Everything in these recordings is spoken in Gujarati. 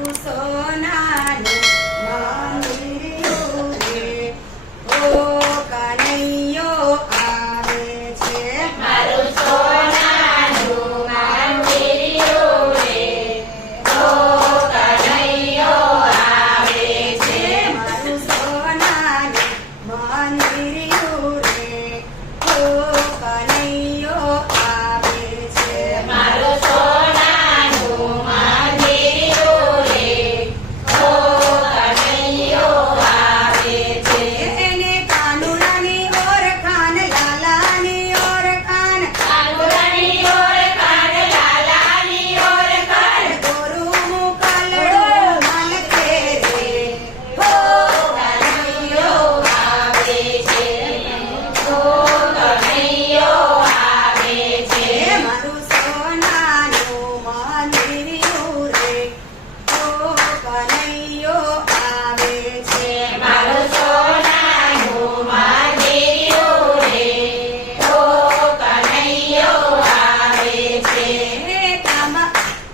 મારું સોનાનું મંદિરિયું રે ઓ કનૈયો આવે છે મારું સોનાનું મંદિરિયું રે ઓ કનૈયો આવે છે મારું સોનાનું મંદિરિયું રે ઓ કનૈયો આવે છે મારું સોનાનું મંદિરિયું રે ઓ કનૈયો આવે છે એને કાનુડાની ઓળખાણ લાલાની ઓળખાણ કાનુડાની ઓળખાણ લાલાની ઓળખાણ ગોરું મુકલડું મલકે રે ઓ કનૈયો આવે છે ઓ કનૈયો આવે છે મારું સોનાનું મંદિરિયું રે ઓ કનૈયો આવે છે મારું સોનાનું મંદિરિયું રે ઓ કનૈયો આવે છે હે તાંબા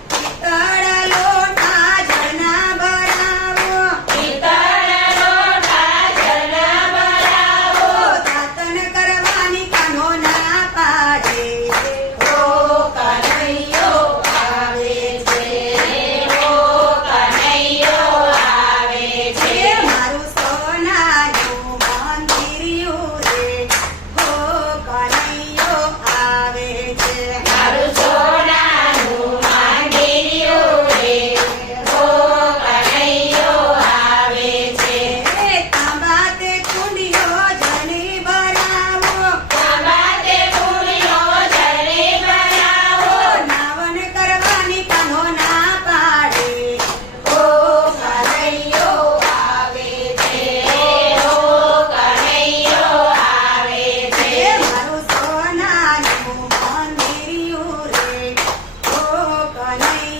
પિત્તળ લોટા જળના ભરાવો પિત્તળ લોટા જળના ભરાવો દાતન કરવાની કાનો ના પાડે ઓ કનૈયો આવે છે ઓ કનૈયો આવે છે મારું સોનાનું મંદિરિયું રે ઓ કનૈયો આવે છે મારું સોનાનું મંદિરિયું રે ઓ કનૈયો આવે છે હે તાંબા તે કુંડીઓ જળની ભરાવો તાંબા તે પૂરીઓ જળની ભરાવો નાવન કરવાની કાનો ના પાડે ઓ કનૈયો આવે છે ઓ કનૈયો આવે છે મારું સોનાનું મંદિરિયું રે ઓ કનૈયો